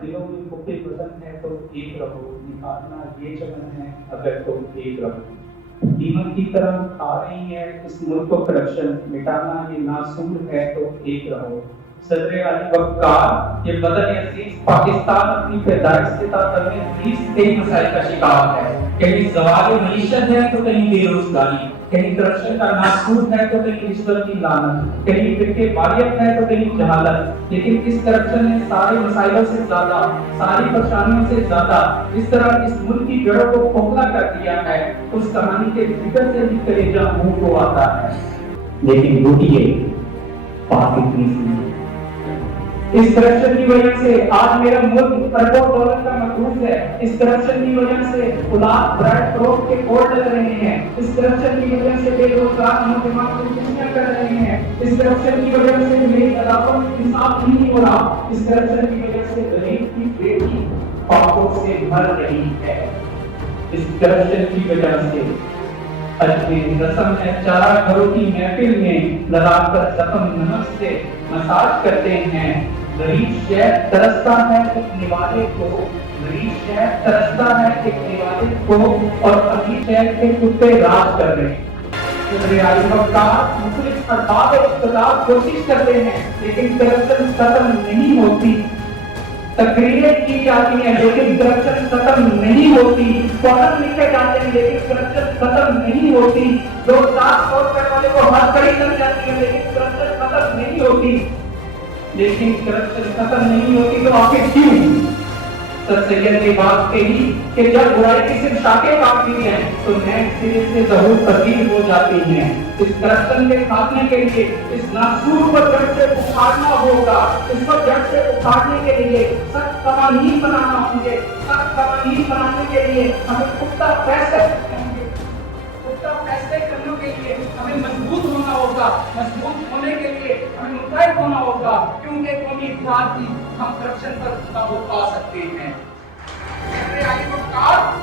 दिलों में फूटे वतन है तो एक रहो, निकालना ये चमन है अगर तुम एक रहो। दीमक की तरह खा रही है इस मुल्क को करप्शन, मिटाना ये नासूर है तो एक रहो। सदर अली वक़ार ये वतन अजीज पाकिस्तान अपनी पैदाइश से ताकत 30 मसाइल का शिकार है। कहीं ज़वाल मईशत है तो कहीं बेरोजगारी, कहीं करप्शन का नासूर है तो कहीं रिश्वत की लानत, कहीं फिरके वारियत है तो कहीं जहालत। लेकिन इस करप्शन ने सारे मसाइलों से ज्यादा, सारी परेशानियों से ज्यादा इस तरह इस मुल्क की जड़ों को खोखला कर दिया है, उस कहानी के जिक्र से भी कलेजा मुंह को आता है। लेकिन लूटिए बात इतनी सी, इस करप्शन की वजह से आज मेरा मुल्क अरबों डॉलर का मकरूज है। इस करप्शन की वजह से लाख ब्रांड करोड़ के कोड लग रहे हैं। इस करप्शन की वजह से बेरोजगार नौजवान खुदकुशियां कर रहे हैं। इस करप्शन की वजह से मेरी अदालतों में इंसाफ नहीं हो रहा। इस करप्शन की वजह से गरीब की बेटी पापों से मर रही है। इस करप्शन की वजह से रस्म है चारा घरों की महफिल में लगाकर जख्म नमक से मसाज करते हैं। गरीब शहर तरसता है एक निवाले को, गरीब शहर तरसता है एक निवाले को, और अमीर शहर के कुत्ते राज कर रहे हैं। मुख्तलिफ अरबाब इख्तिलाफ कोशिश करते हैं लेकिन करप्शन खत्म नहीं होती। तकरीरें की जाती हैं लेकिन करप्शन खत्म नहीं होती। कॉलम लिखे जाते हैं लेकिन करप्शन खत्म नहीं होती। लोग टास्क फोर्स करने वाले को हथकड़ी लग जाती है लेकिन करप्शन खत्म नहीं होती। लेकिन करप्शन खत्म नहीं होती तो आखिर क्यों? सर सैयद ने बात कही कि जब बुराई की सिर्फ शाखें काटती हैं तो नए सिरे से ज़हूर तब्दील हो जाती हैं। इस करप्शन के खात्मे के लिए इस नासूर को जड़ से उखाड़ना होगा। इसको जड़ से उखाड़ने के लिए सख्त कवानीन बनाना होंगे। सख्त कवानीन बनाने के लिए हमें पुख्ता फैसले करने के लिए हमें मजबूत होना होगा। मजबूत होने के लिए हमें मुतहद होना होगा, क्योंकि कौमी इत्तेहाद की हम करप्शन पर काबू पा सकते हैं।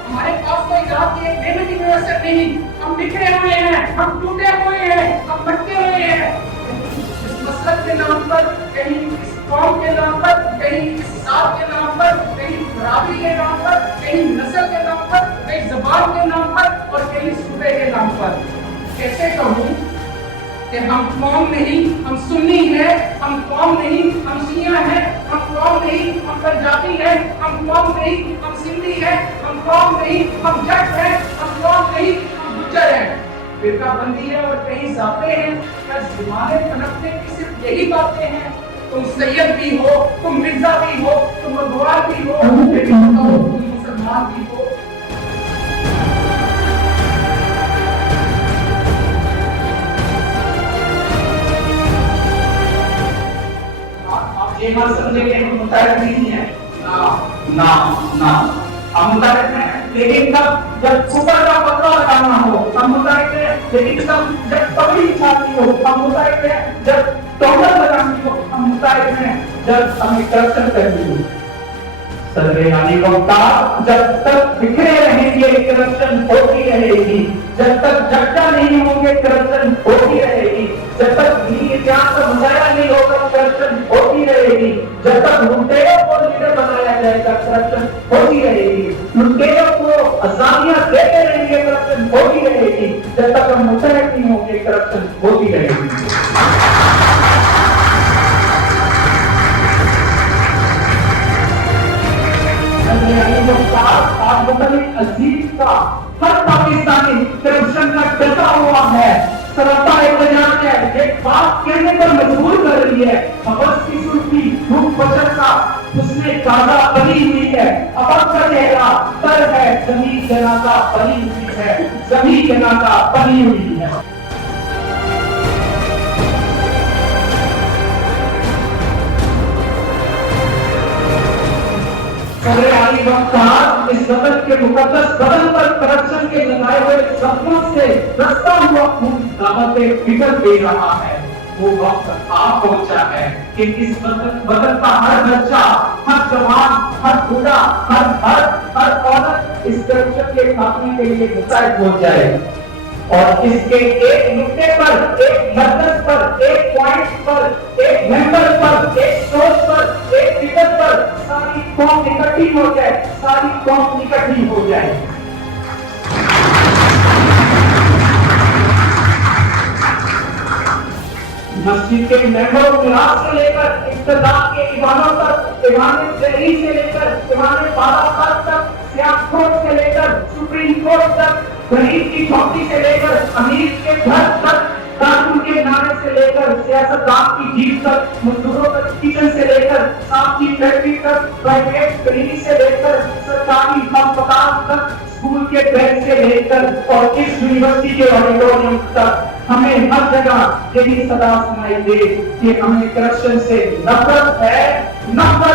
हमारे पास कोई जात की एक मेहनत की व्यवस्था नहीं, हम बिखरे हुए हैं, हम टूटे हुए हैं, हम भटके हुए हैं। इस मसलक के नाम पर, कहीं इस कौम के नाम पर, कहीं इस जात के नाम पर, कहीं बराबरी के नाम पर, कहीं नस्ल के नाम पर, कहीं ज़बान के नाम पर और कहीं सूबे के नाम पर। कैसे कहूँ कि हम कौम नहीं, हम सुन्नी हैं, हम कौम नहीं, हम शिया हैं, हम कौम नहीं, हम पंजाबी हैं, हम कौम नहीं, हम सिंधी हैं, हम कौम नहीं, हम जट हैं, हम कौम नहीं, हम गुज्जर हैं। फिरकाबंदी है और कहीं जाते हैं, क्या ज़माने पनपने की सिर्फ यही बातें हैं? तुम सैयद भी हो, तुम मिर्जा भी हो, तुम अगवार भी हो, तुम मुसलमान भी हो। ये मत समझे कि हम मुताबिक नहीं है, ना हम मुताबिक हैं, लेकिन जब ऊपर का पतला लगाना हो हम मुताबिक हैं, लेकिन जब पगड़ी छाती हो हम मुताबिक हैं, जब टोकन लगानी हो हम मुताबिक हैं, जब हमें करप्शन करनी हो। सर्वेयानी वक्ता जब तक बिखरे रहेंगे करप्शन होती रहेगी, जब तक जगजा नहीं होंगे करप्शन होती रहेगी, जब तक इतिहास का मुजाहिरा नहीं होगा करप्शन होती रहेगी, जब तक लुटेरों को लीडर बनाया जाएगा करप्शन होती रहेगी, लुटेरों को आजादियां देते रहेंगे करप्शन होती रहेगी, जब तक हम मुतहद नहीं होंगे करप्शन होती रहेगी। अजीज का हर पाकिस्तानी करप्शन का डटा हुआ है, सरता इंतजार है, एक बात कहने पर मजबूर कर रही है। हवस की सुर्खी भूख बचत का उसने कादा बनी हुई है, अब का चेहरा तर है, जमीन जनाजा बनी हुई है, जमीन जनाजा बनी हुई है। इस वतन के मुकद्दस बदन पर करप्शन के लगाए हुए जख्मों से रस्ता हुआ खून दावत फिक्र दे रहा है। वो वक्त आ पहुंचा है कि इस वतन का हर बच्चा, हर जवान, हर बूढ़ा, हर औरत इस करप्शन के खात्मे के लिए मुस्तैद हो जाए और इसके एक नुक्ते पर, एक मरकज पर, एक पॉइंट पर, एक मेंबर पर, एक सोच पर, एक फिगर पर सारी कौम सारी कौम इकट्ठी हो जाए। मस्जिद के मेंबरों मिलाद से लेकर इब्तिदा के इमामों तक, इमाम जहरी से लेकर इमाम बालाकात तक, सियासत से लेकर सुप्रीम कोर्ट तक, गरीब की झोंपड़ी से लेकर अमीर के घर तक, कानून के नारे से लेकर सियासतदान की जीत तक, मजदूरों तक किचन से लेकर सांप की फैक्ट्री तक, प्राइवेट क्लिनिक से लेकर सरकारी अस्पताल तक, स्कूल के बैग से लेकर और इस यूनिवर्सिटी के ऑडिटोरियम तक हमें हर जगह यही सदा सुनाई दे कि हमें करप्शन से नफरत है, नफरत